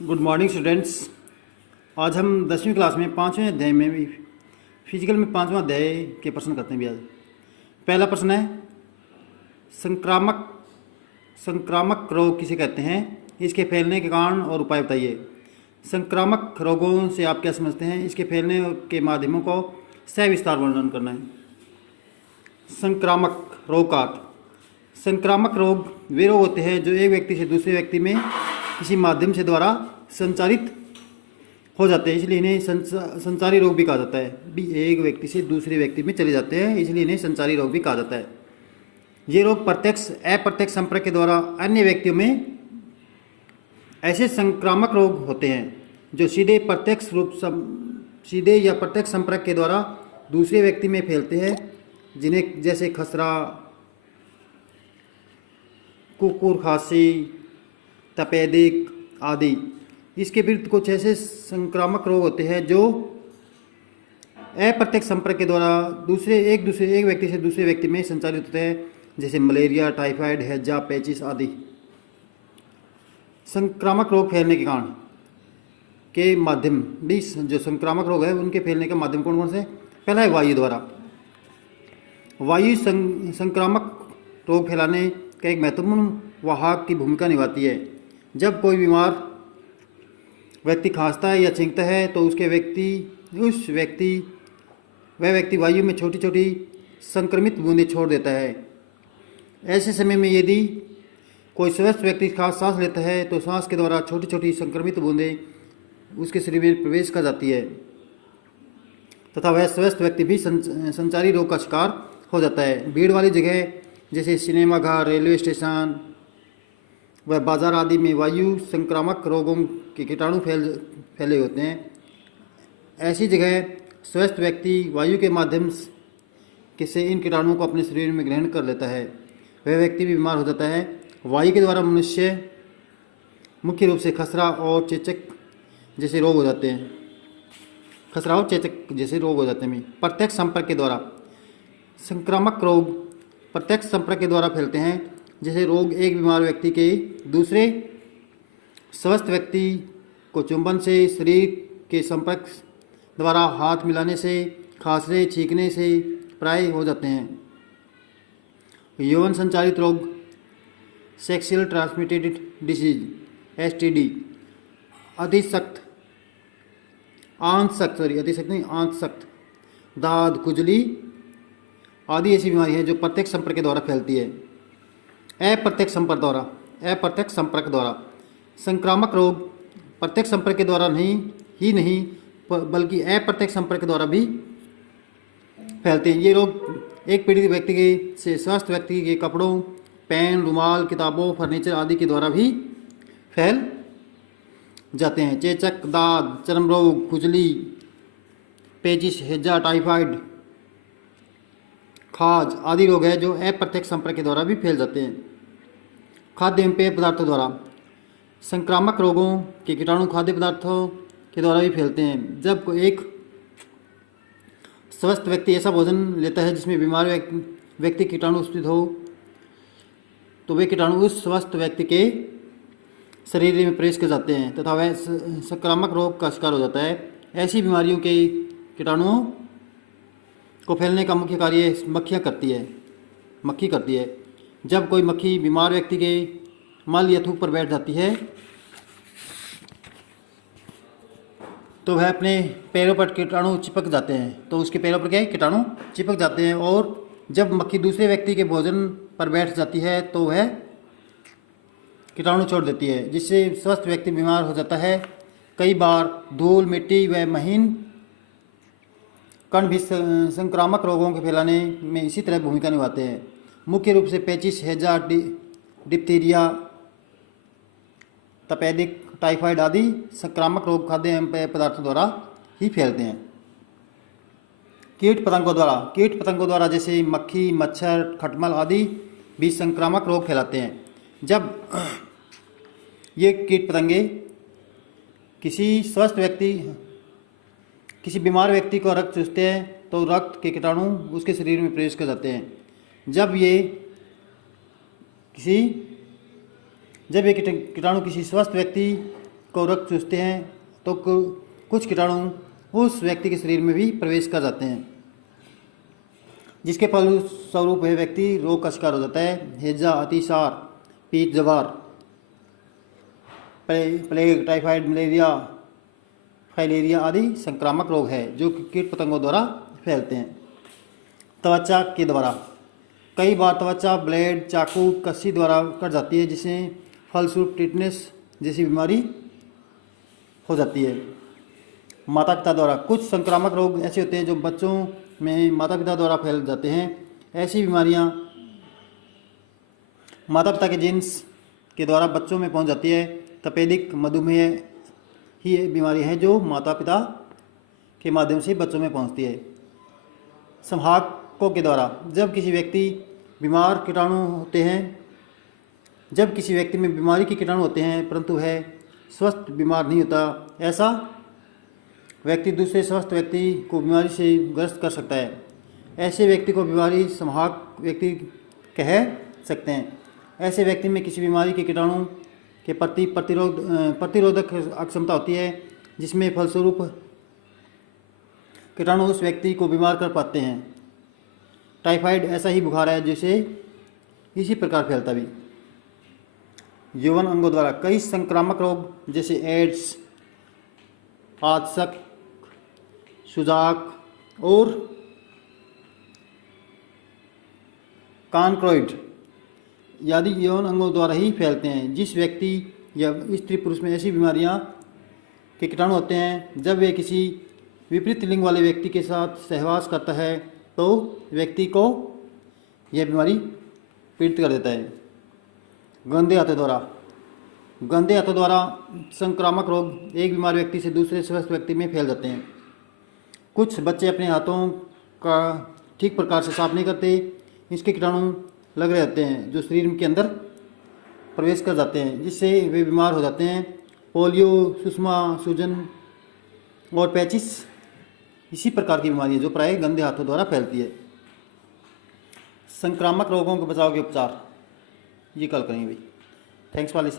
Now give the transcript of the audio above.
Good morning students. आज हम 10वीं क्लास में 5वें अध्याय में भी फिजिकल में 5वां अध्याय के प्रश्न करते हैं भी आज। पहला प्रश्न है संक्रामक संक्रामक रोग किसे कहते हैं, इसके फैलने के कारण और उपाय बताइए। संक्रामक रोगों से आप क्या समझते हैं, इसके फैलने के माध्यमों को सविस्तार वर्णन करना है। संक्रामक रोग का अर्थ। संक्रामक रोग वे रोग होते हैं जो एक व्यक्ति से दूसरे व्यक्ति में किसी माध्यम से द्वारा संचारित हो जाते हैं, इसलिए इन्हें संचारी रोग भी कहा जाता है। भी एक व्यक्ति से दूसरे व्यक्ति में चले जाते हैं, इसलिए इन्हें संचारी रोग भी कहा जाता है। ये रोग प्रत्यक्ष अप्रत्यक्ष संपर्क के द्वारा अन्य व्यक्तियों में ऐसे संक्रामक रोग होते हैं जो सीधे या प्रत्यक्ष संपर्क के द्वारा दूसरे व्यक्ति में फैलते हैं, जिन्हें जैसे खसरा, कुकुर खांसी, तपेदिक आदि। इसके विरुद्ध कुछ ऐसे संक्रामक रोग होते हैं जो अप्रत्यक्ष संपर्क के द्वारा एक व्यक्ति से दूसरे व्यक्ति में संचालित होते हैं, जैसे मलेरिया, टाइफाइड, हैजा, पेचिस आदि। संक्रामक रोग फैलने के कारण के माध्यम भी जो संक्रामक रोग है उनके फैलने का माध्यम कौन कौन से। पहला है वायु द्वारा। वायु संक्रामक रोग फैलाने का एक महत्वपूर्ण वाहक की भूमिका निभाती है। जब कोई बीमार व्यक्ति खांसता है या छींकता है तो वह व्यक्ति वायु में छोटी छोटी संक्रमित बूंदें छोड़ देता है। ऐसे समय में यदि कोई स्वस्थ व्यक्ति सांस लेता है तो सांस के द्वारा छोटी छोटी संक्रमित बूंदें उसके शरीर में प्रवेश कर जाती है तथा वह स्वस्थ व्यक्ति भी संचारी रोग का शिकार हो जाता है। भीड़ वाली जगह जैसे सिनेमाघर, रेलवे स्टेशन व बाजार आदि में वायु संक्रामक रोगों के कीटाणु फैले होते हैं। ऐसी जगह स्वस्थ व्यक्ति वायु के माध्यम से इन कीटाणुओं को अपने शरीर में ग्रहण कर लेता है, वह व्यक्ति भी बीमार हो जाता है। वायु के द्वारा मनुष्य मुख्य रूप से खसरा और चेचक जैसे रोग हो जाते हैं। खसरा और चेचक जैसे रोग हो जाते हैं। प्रत्यक्ष संपर्क के द्वारा संक्रामक रोग प्रत्यक्ष संपर्क के द्वारा फैलते हैं, जैसे रोग एक बीमार व्यक्ति के दूसरे स्वस्थ व्यक्ति को चुंबन से, शरीर के संपर्क द्वारा, हाथ मिलाने से, खांसने, छींकने से प्राय हो जाते हैं। यौन संचालित रोग सेक्सुअल ट्रांसमिटेड डिसीज STD आंतशक्त, दाद, खुजली आदि ऐसी बीमारी है जो प्रत्यक्ष संपर्क के द्वारा फैलती है। अप्रत्यक्ष संपर्क द्वारा संक्रामक रोग प्रत्यक्ष संपर्क के द्वारा नहीं बल्कि अप्रत्यक्ष संपर्क के द्वारा भी फैलते हैं। ये रोग एक पीड़ित व्यक्ति से स्वस्थ व्यक्ति के कपड़ों, पेन, रुमाल, किताबों, फर्नीचर आदि के द्वारा भी फैल जाते हैं। चेचक, दाद, चर्म रोग, खुजली, पेचिस, हैजा, टाइफाइड, खाज आदि रोग है जो अप्रत्यक्ष संपर्क के द्वारा भी फैल जाते हैं। खाद्य एवं पेय पदार्थों द्वारा संक्रामक रोगों के कीटाणु खाद्य पदार्थों के द्वारा भी फैलते हैं। जब एक स्वस्थ व्यक्ति ऐसा भोजन लेता है जिसमें बीमार व्यक्ति कीटाणु उपस्थित हो तो वे कीटाणु उस स्वस्थ व्यक्ति के शरीर में प्रवेश कर जाते हैं तथा वह संक्रामक रोग का शिकार हो जाता है। ऐसी बीमारियों के कीटाणुओं को फैलने का मुख्य कार्य मक्खी करती है। जब कोई मक्खी बीमार व्यक्ति के मल या थूक पर बैठ जाती है तो वह अपने पैरों पर कीटाणु चिपक जाते हैं, तो उसके पैरों पर क्या कीटाणु चिपक जाते हैं। और जब मक्खी दूसरे व्यक्ति के भोजन पर बैठ जाती है तो वह कीटाणु छोड़ देती है, जिससे स्वस्थ व्यक्ति बीमार हो जाता है। कई बार धूल, मिट्टी व महीन कण भी संक्रामक रोगों के फैलाने में इसी तरह भूमिका निभाते हैं। मुख्य रूप से पेचिस, हैजा, डिप्थीरिया, तपेदिक, टाइफाइड आदि संक्रामक रोग खाद्य एवं पेय पदार्थों द्वारा ही फैलते हैं। कीट पतंगों द्वारा जैसे मक्खी, मच्छर, खटमल आदि भी संक्रामक रोग फैलाते हैं। जब ये कीट पतंगे किसी बीमार व्यक्ति को रक्त चूसते हैं तो रक्त के कीटाणु उसके शरीर में प्रवेश कर जाते हैं। जब ये कीटाणु किसी स्वस्थ व्यक्ति को रक्त चूसते हैं तो कुछ कीटाणु उस व्यक्ति के शरीर में भी प्रवेश कर जाते हैं, जिसके फलस्वरूप वह व्यक्ति रोग का शिकार हो जाता है। हैजा, अतिसार, पीत, जवार, प्लेग, टाइफाइड, मलेरिया, फाइलेरिया आदि संक्रामक रोग है जो कीट पतंगों द्वारा फैलते हैं। त्वचा के द्वारा कई बार त्वचा ब्लेड, चाकू, कस्सी द्वारा कट जाती है, जिससे फलस्वरूप टिटनेस जैसी बीमारी हो जाती है। माता पिता द्वारा कुछ संक्रामक रोग ऐसे होते हैं जो बच्चों में माता पिता द्वारा फैल जाते हैं। ऐसी बीमारियां माता पिता के जीन्स के द्वारा बच्चों में पहुंच जाती है। तपेदिक मधुमेह ही बीमारी है जो माता पिता के माध्यम से बच्चों में पहुंचती है। संहारकों के द्वारा जब किसी व्यक्ति बीमार कीटाणु होते हैं जब किसी व्यक्ति में बीमारी के कीटाणु होते हैं परंतु वह स्वस्थ बीमार नहीं होता, ऐसा व्यक्ति दूसरे स्वस्थ व्यक्ति को बीमारी से ग्रस्त कर सकता है। ऐसे व्यक्ति को बीमारी संहारक व्यक्ति कह सकते हैं। ऐसे व्यक्ति में किसी बीमारी के कीटाणु के प्रति प्रतिरोधक अक्षमता होती है, जिसमें फलस्वरूप कीटाणु उस व्यक्ति को बीमार कर पाते हैं। टाइफाइड ऐसा ही बुखार है जिसे इसी प्रकार फैलता भी। यौन अंगों द्वारा कई संक्रामक रोग जैसे एड्स, आदशक, सुजाक और कानक्रोइड आदि यौन अंगों द्वारा ही फैलते हैं। जिस व्यक्ति या स्त्री पुरुष में ऐसी बीमारियां के कीटाणु होते हैं, जब वे किसी विपरीत लिंग वाले व्यक्ति के साथ सहवास करता है तो व्यक्ति को यह बीमारी पीड़ित कर देता है। गंदे हाथों द्वारा संक्रामक रोग एक बीमार व्यक्ति से दूसरे स्वस्थ व्यक्ति में फैल जाते हैं। कुछ बच्चे अपने हाथों का ठीक प्रकार से साफ नहीं करते, इसके कीटाणु लग रहे होते हैं जो शरीर के अंदर प्रवेश कर जाते हैं, जिससे वे बीमार हो जाते हैं। पोलियो, सुषमा, सूजन और पैचिस इसी प्रकार की बीमारी है जो प्राय गंदे हाथों द्वारा फैलती है। संक्रामक रोगों के बचाव के उपचार ये कल करेंगे भाई। Thanks for listen.